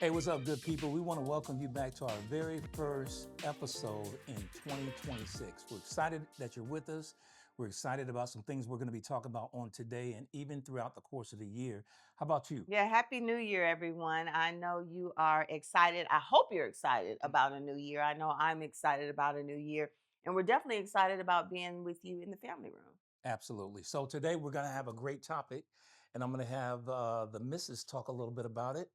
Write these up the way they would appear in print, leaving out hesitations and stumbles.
Hey, what's up, good people? We want to welcome you back to our very first episode in 2026. We're excited that you're with us. We're excited about some things we're going to be talking about on today and even throughout the course of the year. How about you? Yeah, Happy New Year, everyone. I know you are excited. I hope you're excited about a new year. I know I'm excited about a new year. And we're definitely excited about being with you in the family room. Absolutely. So today we're going to have a great topic, and I'm going to have the missus talk a little bit about it.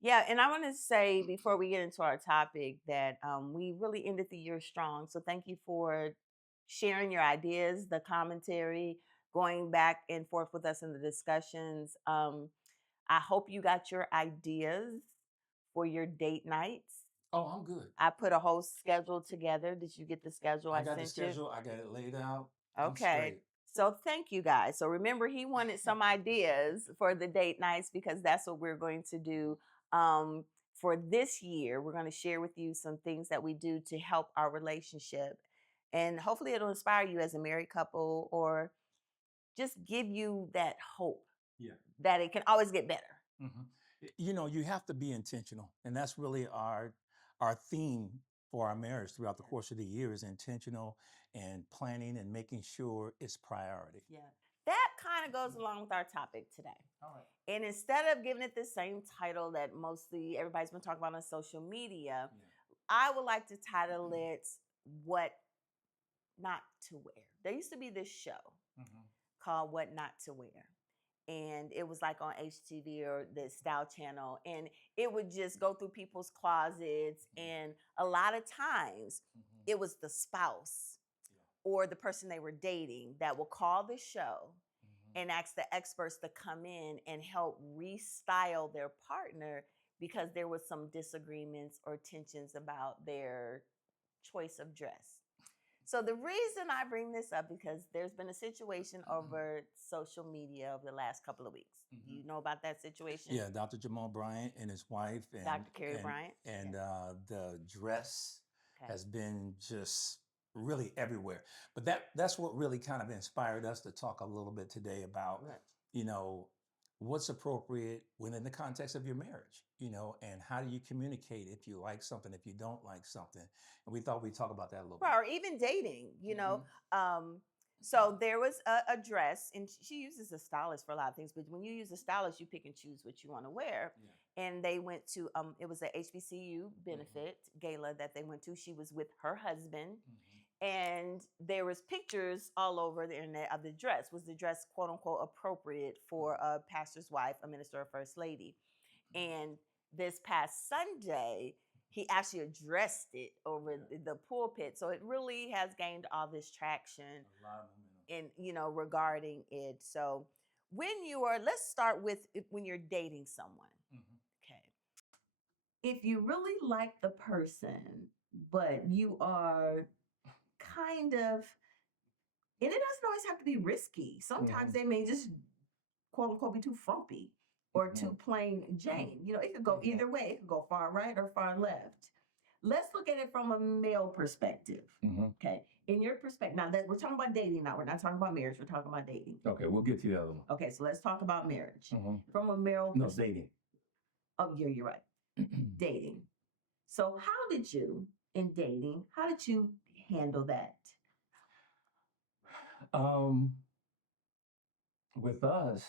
Yeah, and I want to say before we get into our topic that we really ended the year strong. So thank you for sharing your ideas, the commentary, going back and forth with us in the discussions. I hope you got your ideas for your date nights. Oh, I'm good. I put a whole schedule together. Did you get the schedule I I got the sent you? schedule, I got it laid out. I'm Okay. straight. So thank you guys. So remember, he wanted some ideas for the date nights because that's what we're going to do um, for this year. We're going to share with you some things that we do to help our relationship. And hopefully, it'll inspire you as a married couple or just give you that hope Yeah. that it can always get better. You know, you have to be intentional, and that's really our theme for our marriage throughout the course of the year is intentional and planning and making sure it's priority. Yeah. That kind of goes along with our topic today. All right. And instead of giving it the same title that mostly everybody's been talking about on social media, I would like to title it What Not to Wear. There used to be this show called What Not to Wear. And it was like on HTV or the Style Channel. And it would just go through people's closets. And a lot of times it was the spouse or the person they were dating that will call the show and ask the experts to come in and help restyle their partner because there was some disagreements or tensions about their choice of dress. So the reason I bring this up because there's been a situation over social media over the last couple of weeks. Do you know about that situation? Yeah, Dr. Jamal Bryant and his wife and Dr. Carrie Bryant. the dress Okay. has been just really everywhere. But that's what really kind of inspired us to talk a little bit today about, Right. you know, what's appropriate within the context of your marriage, you know, and how do you communicate if you like something, if you don't like something. And we thought we'd talk about that a little bit. Or even dating, so there was a dress, and she uses a stylist for a lot of things. But when you use a stylist, you pick and choose what you want to wear. Yeah. And they went to it was a HBCU benefit gala that they went to. She was with her husband, and there was pictures all over the internet of the dress. Was the dress quote unquote appropriate for a pastor's wife, a minister, or first lady? And this past Sunday, he actually addressed it over the pulpit. So it really has gained all this traction A lot of momentum. regarding it. So let's start with when you're dating someone. Okay. If you really like the person, but you are kind of, and it doesn't always have to be risky. Sometimes they may just quote unquote be too frumpy or too plain Jane. It could go either way. It could go far right or far left. Let's look at it from a male perspective. Okay. In your perspective, now that we're talking about dating now, we're not talking about marriage, we're talking about dating. Okay, we'll get to the other one. Okay, so let's talk about marriage. From a male No, dating. Oh, yeah, you're right. Dating. So how did you handle that? With us,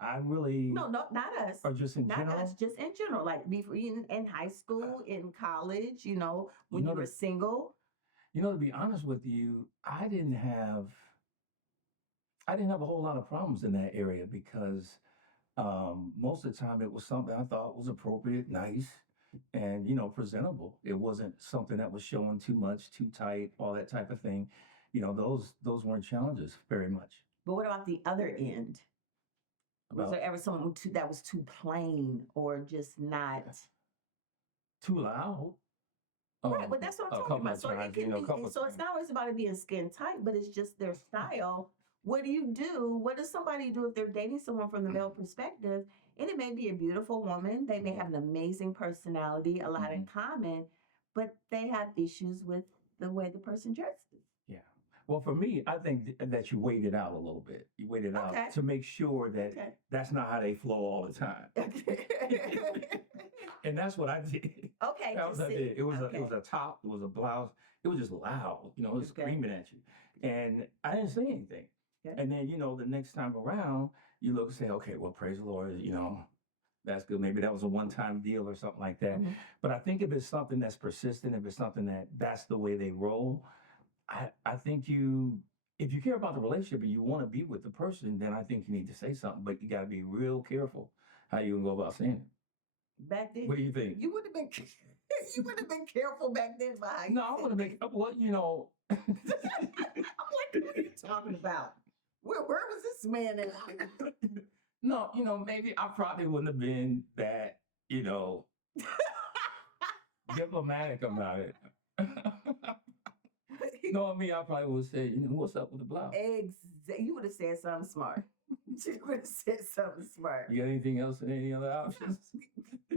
I really No, not us. or just in Not general. us, just in general. Like before in high school, in college, when know you were the- single. To be honest with you, I didn't have a whole lot of problems in that area because most of the time it was something I thought was appropriate, nice, and presentable. It wasn't something that was showing too much, too tight, all that type of thing. Those weren't challenges very much. But what about the other end? Was there ever someone that was too plain or just not too loud? Right, but that's what I'm talking about. So it can be, so it's not always about it being skin tight, but it's just their style. What do you do? What does somebody do if they're dating someone from the male perspective? And it may be a beautiful woman. They may have an amazing personality, a lot in common, but they have issues with the way the person dresses. Yeah. Well, for me, I think that you wait it out a little bit. You wait it Okay. out to make sure that that's not how they flow all the time. And that's what I did. Okay, That was just what I sit. did. It was Okay. a top, it was a blouse. It was just loud, it was Okay. screaming at you. And I didn't say anything. Okay. And then, the next time around, you look and say, okay, well, praise the Lord, that's good. Maybe that was a one-time deal or something like that. Mhm. But I think if it's something that's persistent, if it's something that's the way they roll, I think if you care about the relationship and you want to be with the person, then I think you need to say something. But you got to be real careful how you go about saying it. Back then, What do you think? you would have been you would have been careful back then by how you No, I said want to make what I'm like, what are you talking about? Where was this man at? No, maybe I probably wouldn't have been that, diplomatic about it. Knowing me, I probably would say, what's up with the blouse? You would have said something smart. You would have said something smart. You got anything else? Any other options?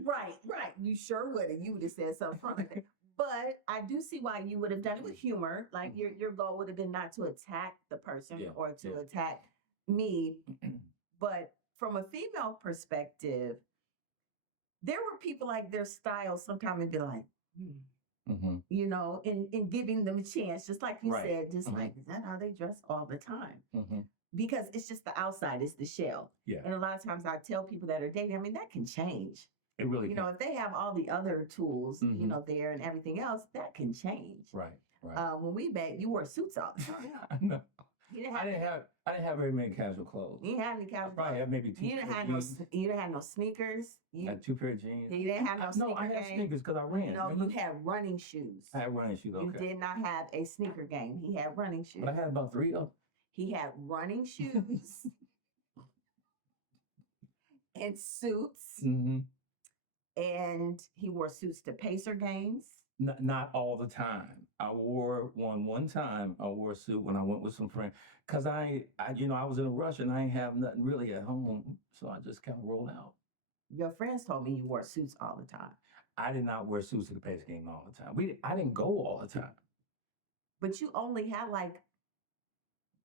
Right. You sure would have. You would have said something funny. But I do see why you would have done it with humor. Like your goal would have been not to attack the person or to attack me. But from a female perspective, there were people like their style sometimes would be like, in giving them a chance, just like you said, just like, is that how they dress all the time? Because it's just the outside, it's the shell. Yeah. And a lot of times I tell people that are dating, I mean, that can change. It really can. If they have all the other tools, there and everything else, that can change. Right. When we met, you wore suits all the time. I know. I didn't have very many casual clothes. You didn't have any casual clothes. I probably had maybe two. You didn't have no sneakers. I had 2 pair of jeans. You didn't have no sneaker No, I had game. sneakers because I ran. No, you had running shoes. I had running shoes. Okay. You did not have a sneaker game. He had running shoes. But I had about 3 of them. He had running shoes and suits. And he wore suits to Pacer games. Not all the time. I wore one time. I wore a suit when I went with some friends because I was in a rush and I ain't have nothing really at home, so I just kind of rolled out. Your friends told me you wore suits all the time. I did not wear suits to the Pacer game all the time. I didn't go all the time. But you only had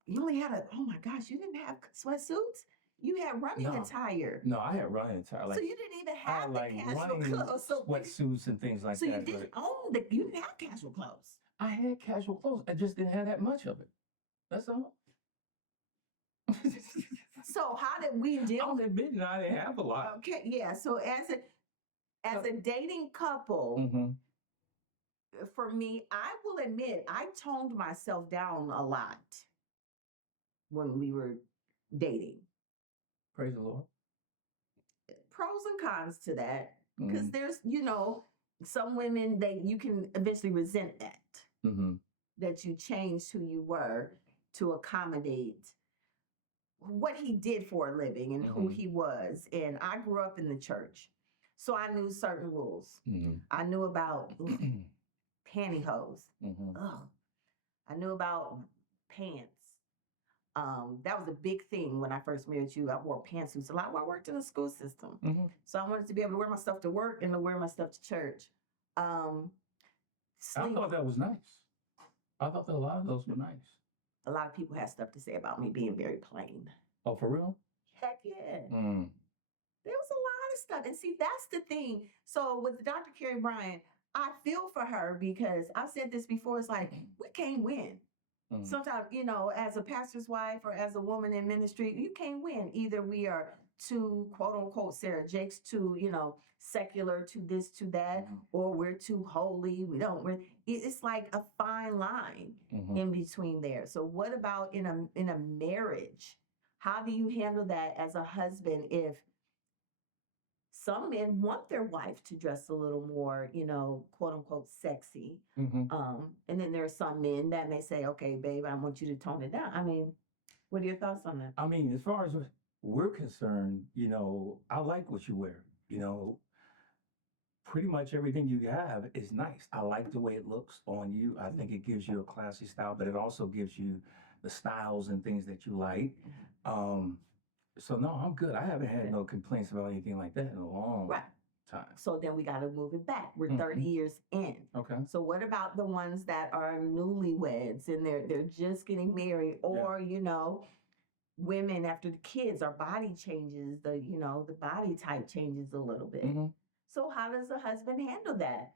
oh my gosh, you didn't have sweatsuits? You had running attire. No, I had running attire. So you didn't even have the casual clothes. So sweatsuits and things like that. So you didn't you didn't have casual clothes. I had casual clothes. I just didn't have that much of it. That's all. So how did we deal? I'll admit I didn't have a lot. Okay, yeah. So as a dating couple, for me, I will admit I toned myself down a lot when we were dating. Praise the Lord. Pros and cons to that, because there's some women that you can eventually resent that you changed who you were to accommodate what he did for a living and who he was. And I grew up in the church, so I knew certain rules. I knew about pantyhose. I knew about pants. That was a big thing when I first married you. I wore pantsuits a lot when I worked in the school system. So I wanted to be able to wear my stuff to work and to wear my stuff to church. I thought that was nice. I thought that a lot of those were nice. A lot of people had stuff to say about me being very plain. Oh, for real? Heck yeah. There was a lot of stuff. And see, that's the thing. So with Dr. Carrie Bryant, I feel for her because I've said this before. It's like, we can't win. Sometimes, as a pastor's wife or as a woman in ministry, you can't win. Either we are too, quote unquote, Sarah Jakes, too, secular, to this, to that, or we're too holy. It's like a fine line in between there. So what about in a marriage? How do you handle that as a husband if some men want their wife to dress a little more, quote unquote, sexy. And then there are some men that may say, okay, babe, I want you to tone it down. I mean, what are your thoughts on that? I mean, as far as we're concerned, I like what you wear. Pretty much everything you have is nice. I like the way it looks on you. I think it gives you a classy style, but it also gives you the styles and things that you like. So no, I'm good. I haven't had no complaints about anything like that in a long time. So then we got to move it back. We're 30 years in. Okay. So what about the ones that are newlyweds and they're just getting married, or women after the kids, our body changes, the body type changes a little bit. So how how does a husband handle that?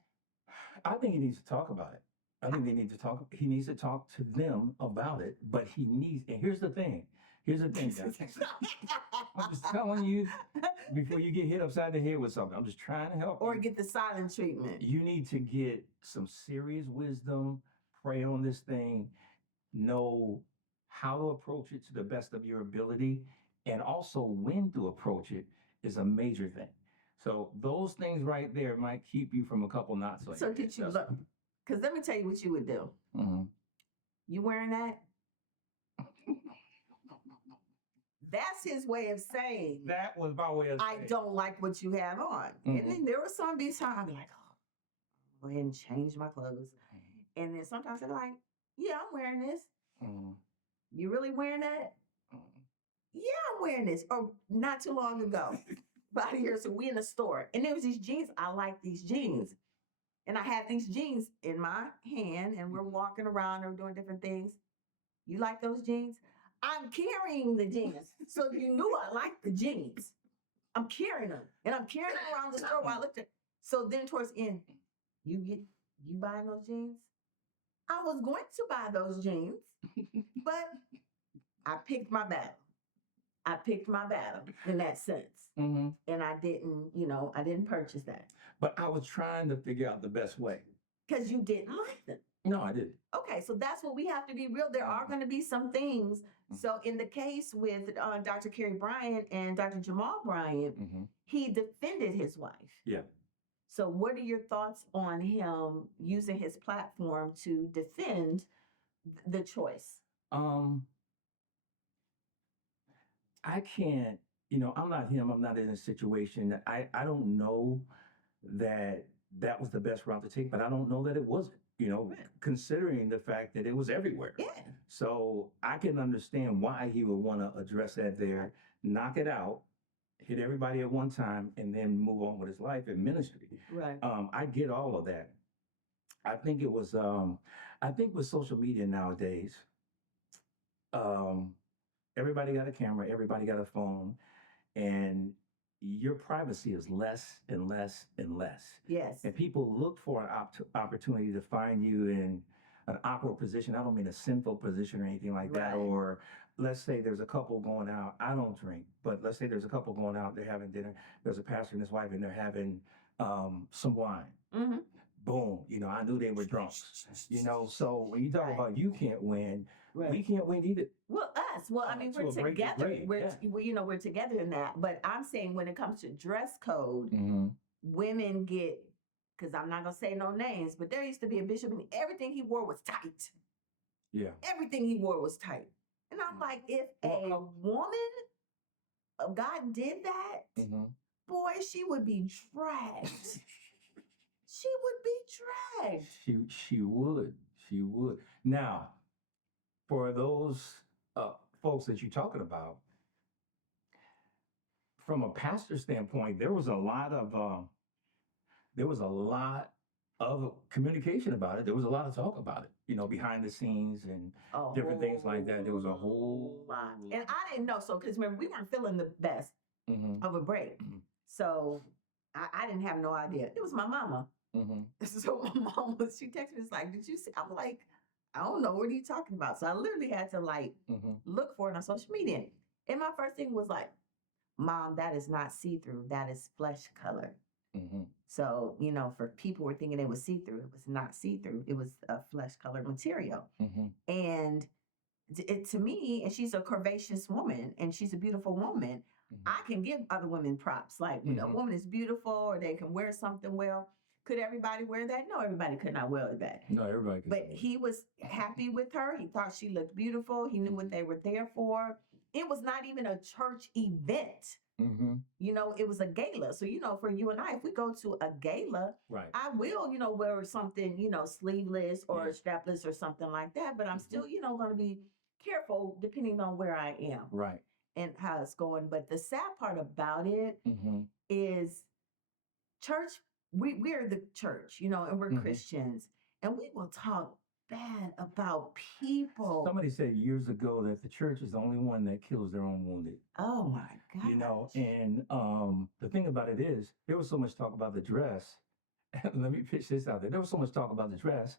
I think he needs to talk about it. I think they need to talk. He needs to talk to them about it. But he needs. And here's the thing. Here's the thing, guys. I'm just telling you before you get hit upside the head with something. I'm just trying to help. Or you. get the silent treatment. You need to get some serious wisdom. Pray on this thing. Know how to approach it to the best of your ability, and also when to approach it is a major thing. So those things right there might keep you from a couple knots. So did you look? Because let me tell you what you would do. Mm-hmm. You wearing that? That's his way of saying. That was my way of saying. I don't like what you have on. And then there were some times I'd be like, oh, go ahead and change my clothes. And then sometimes I'm like, yeah, I'm wearing this. You really wearing that? Yeah, I'm wearing this. Or not too long ago, about a year, so we in the store. And there was these jeans. I like these jeans. And I had these jeans in my hand, and we're walking around and we're doing different things. You like those jeans? I'm carrying the jeans. So you knew I liked the jeans. I'm carrying them. And I'm carrying them around the store while I looked at. So then towards the end, you buying those jeans? I was going to buy those jeans, but I picked my battle. I picked my battle in that sense. And I didn't purchase that. But I was trying to figure out the best way. Because you didn't like them. No, I didn't. Okay, so that's what we have to be real. There are going to be some things. So in the case with Dr. Kerry Bryant and Dr. Jamal Bryant, he defended his wife. Yeah. So what are your thoughts on him using his platform to defend the choice? I can't, I'm not him. I'm not in a situation. I don't know that was the best route to take, but I don't know that it wasn't, considering the fact that it was everywhere. Yeah. So I can understand why he would want to address that there, knock it out, hit everybody at one time, and then move on with his life and ministry. Right. I get all of that. I think it was, I think with social media nowadays, everybody got a camera, everybody got a phone, and your privacy is less and less and less. Yes. And people look for an opportunity to find you in an awkward position. I don't mean a sinful position or anything like that. Or let's say there's a couple going out. I don't drink, but let's say there's a couple going out. They're having dinner. There's a pastor and his wife, and they're having some wine. Boom. I knew they were drunks. So when you talk about you can't win, we can't win either. Well, us. Well, I mean, we're together. We're together in that. But I'm saying when it comes to dress code, women get, because I'm not going to say no names, but there used to be a bishop and everything he wore was tight. Yeah. Everything he wore was tight. And I'm like, if a woman of God did that, boy, she would be dragged. She would be dragged. She would. She would. Now, for those folks that you're talking about, from a pastor standpoint, there was a lot of communication about it. There was a lot of talk about it, behind the scenes and different things like that. There was a whole lot. And I didn't know. So, because remember, we weren't feeling the best of a break. So I didn't have no idea. It was my mama. So my mom she texted me, like, did you see? I'm like, I don't know, what are you talking about? So I literally had to look for it on social media. And my first thing was like, Mom, that is not see-through, that is flesh color. So, for people who were thinking it was see-through, it was not see-through, it was a flesh color material. And to me, and she's a curvaceous woman and she's a beautiful woman, I can give other women props. Like, when a woman is beautiful or they can wear something well. Could everybody wear that? No, everybody could not wear that. No, everybody could. But he was happy with her. He thought she looked beautiful. He knew what they were there for. It was not even a church event. It was a gala. So, for you and I, if we go to a gala, I will, wear something, sleeveless or strapless or something like that. But I'm still, going to be careful depending on where I am. Right. And how it's going. But the sad part about it is church. We're the church, and we're Christians, and we will talk bad about people. Somebody said years ago that the church is the only one that kills their own wounded. Oh my God. You know, and the thing about it is, there was so much talk about the dress. Let me pitch this out there. There was so much talk about the dress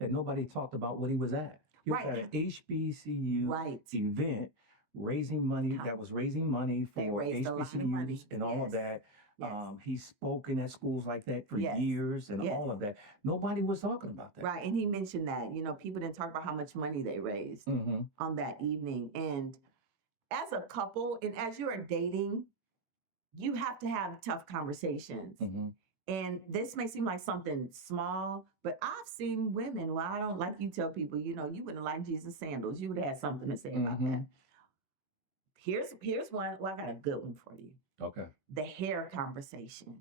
that nobody talked about what he was at. He was at an HBCU event, raising money. That was raising money for HBCUs and all of that. Yes. He's spoken at schools like that for years and all of that. Nobody was talking about that. Right, and he mentioned that, you know, people didn't talk about how much money they raised on that evening. And as a couple, and as you are dating, you have to have tough conversations. And this may seem like something small, but I've seen women, well, I don't like you tell people, you know, you wouldn't like Jesus' sandals. You would have had something to say about that. Here's one. Well, I got a good one for you. Okay. The hair conversation.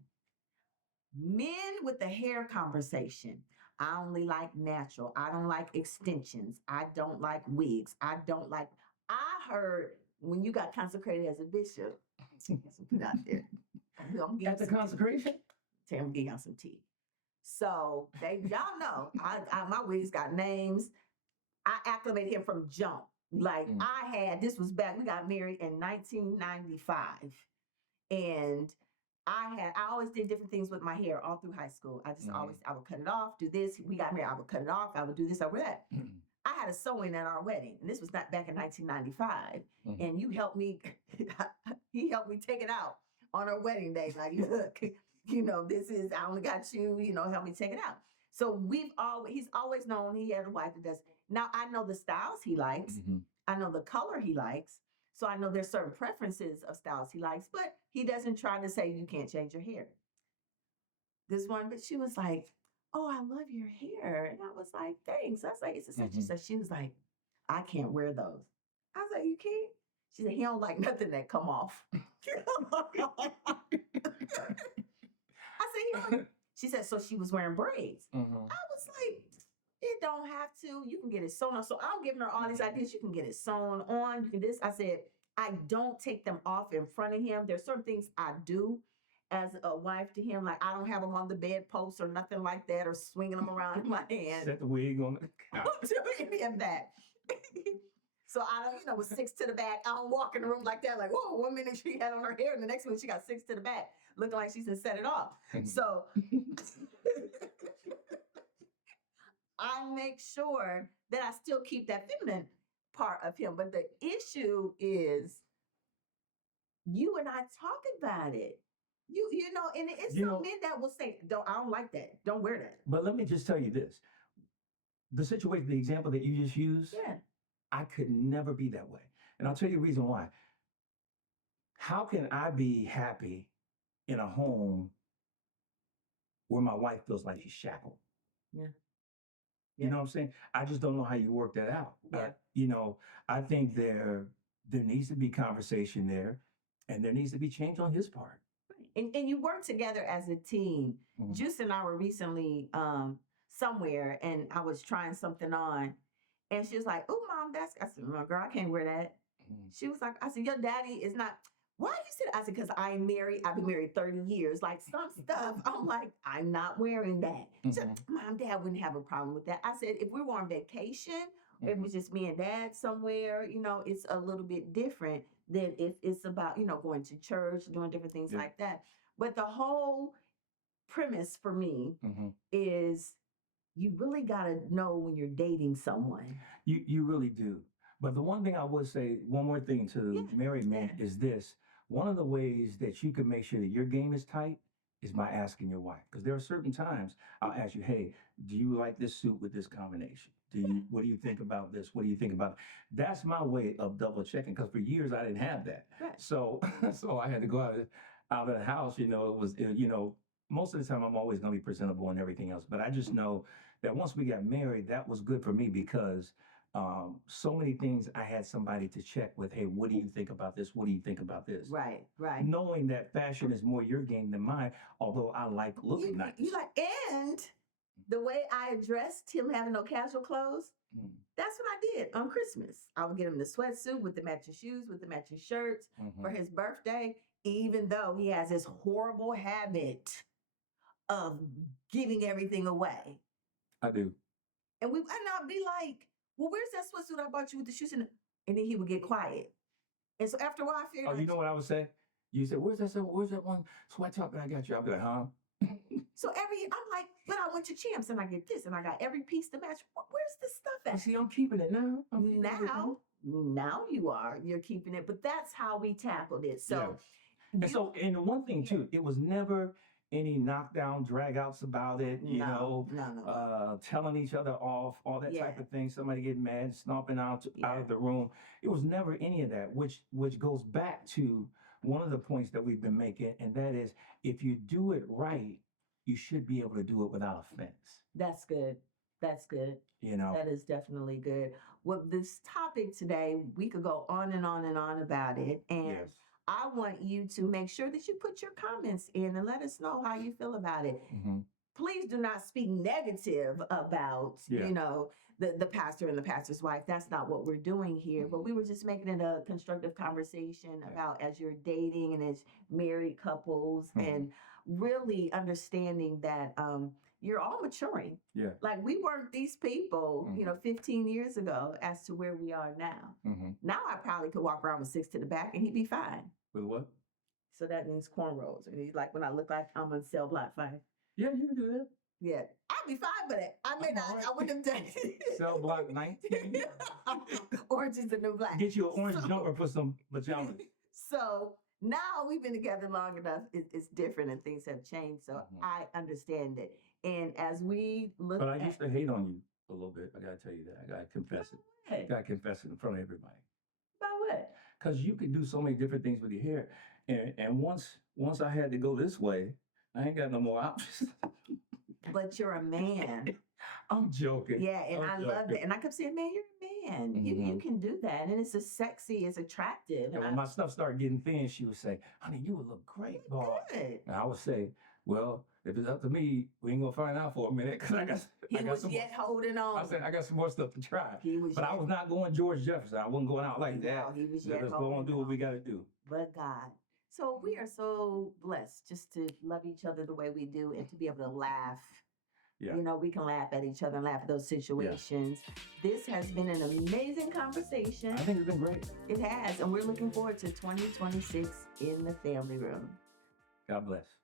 Men with the hair conversation. I only like natural. I don't like extensions. I don't like wigs. I heard when you got consecrated as a bishop, put out there. At the consecration? Tell him, give y'all some tea. So y'all know, my wigs got names. I acclimated him from jump. Like this was back, we got married in 1995. And I always did different things with my hair all through high school. I just I would cut it off, do this. We got married, I would cut it off. I would do this, I would that. I had a sew-in at our wedding, and this was not back in 1995. And you helped me, he helped me take it out on our wedding day. Like, look, you know, I only got you, you know, help me take it out. So he's always known he had a wife that does. Now I know the styles he likes. I know the color he likes. So I know there's certain preferences of styles he likes, but he doesn't try to say you can't change your hair. This one, but she was like, oh, I love your hair. And I was like, thanks. I was like, it's such and such. She was like, I can't wear those. I was like, you can't? She said, he don't like nothing that come off. I said, she said, so she was wearing braids. I was like, it don't have to. You can get it sewn on. So I'm giving her all these ideas. You can get it sewn on. You can this. I said, I don't take them off in front of him. There's certain things I do as a wife to him. Like I don't have them on the bedpost or nothing like that or swinging them around in my hand. Set the wig on the couch. I don't do any of that. So I don't, you know, with 6 to the back, I don't walk in the room like that. Like, whoa, 1 minute she had on her hair and the next one she got 6 to the back, looking like she's set it off. So I make sure that I still keep that feminine part of him. But the issue is you and I talk about it. You know, and it's some men that will say, I don't like that. Don't wear that. But let me just tell you this. The situation, the example that you just used, I could never be that way. And I'll tell you the reason why. How can I be happy in a home where my wife feels like she's shackled? You know what I'm saying? I just don't know how you work that out. You know, I think there needs to be conversation there, and there needs to be change on his part. And you work together as a team. Juice and I were recently somewhere, and I was trying something on, and she was like, "Oh, Mom, I said, "No, girl, I can't wear that." She was like, "I said, your daddy is not." Why you said? I said, "Because I'm married. I've been married 30 years. Like some stuff, I'm like, I'm not wearing that." She said, "Mom, Dad wouldn't have a problem with that." I said, "If we were on vacation, it was just me and Dad somewhere. You know, it's a little bit different than if it's about, you know, going to church, doing different things like that." But the whole premise for me is you really got to know when you're dating someone. You really do. But the one thing I would say, one more thing to married men is this. One of the ways that you can make sure that your game is tight is by asking your wife. Because there are certain times I'll ask you, hey, do you like this suit with this combination? What do you think about this? What do you think about it? That's my way of double checking, because for years I didn't have that. So I had to go out of the house, you know, most of the time I'm always going to be presentable and everything else. But I just know that once we got married, that was good for me because so many things I had somebody to check with. Hey, what do you think about this? What do you think about this? Right. Knowing that fashion is more your game than mine, although I like looking nice. And the way I addressed him having no casual clothes, that's what I did on Christmas. I would get him the sweatsuit with the matching shoes, with the matching shirts for his birthday, even though he has this horrible habit of giving everything away. I do. And I'd be like, well, where's that sweatsuit I bought you with the shoes? And then he would get quiet. And so after a while, I figured, Oh, you know what I would say? You said, where's that one sweat top that I got you? I'll be like, huh? so every year, I'm like, but I went to Champs and I get this and I got every piece to match. Where's this stuff at? See, I'm keeping it now. Now you're keeping it, but that's how we tackled it. So, and one thing too, it was never any knockdown, drag outs about it, no. telling each other off, all that type of thing. Somebody get mad, stomping out of the room. It was never any of that, which goes back to one of the points that we've been making, and that is, if you do it right, you should be able to do it without offense. That's good. That is definitely good. Well, this topic today, we could go on and on and on about it. And I want you to make sure that you put your comments in and let us know how you feel about it. Mm-hmm. Please do not speak negative about, the pastor and the pastor's wife. That's not what we're doing here. But we were just making it a constructive conversation about as you're dating and as married couples and really understanding that you're all maturing. Yeah. Like we weren't these people, 15 years ago as to where we are now. Mm-hmm. Now I probably could walk around with 6 to the back and he'd be fine. With what? So that means cornrows. And he's like, when I look like I'm on cell block 5. Yeah, you can do that. Yeah, I'd be fine with it. I wouldn't have done it. Cell block 19. Orange is the new black. Get you an orange jumper for some pajamas. So now we've been together long enough. It's different and things have changed. So I understand it. And as we look But I used to hate on you a little bit. I got to tell you that. I got to confess it. What? Got to confess it in front of everybody. About what? Because you can do so many different things with your hair. And once I had to go this way, I ain't got no more options. But you're a man. I'm joking. Yeah, and I love it. And I kept saying, man, you're a man. Mm-hmm. You can do that. And it's a sexy, it's attractive. And when my stuff started getting thin, she would say, honey, you would look great, boy. Good. And I would say, well, if it's up to me, we ain't gonna find out for a minute because I got some yet holding on. I said I got some more stuff to try. But I was not going George Jefferson. I wasn't going out like that. No, he was yet Let's go and do what we got to do. But God. So we are so blessed just to love each other the way we do and to be able to laugh. Yeah. We can laugh at each other and laugh at those situations. Yeah. This has been an amazing conversation. I think it's been great. It has. And we're looking forward to 2026 in the family room. God bless.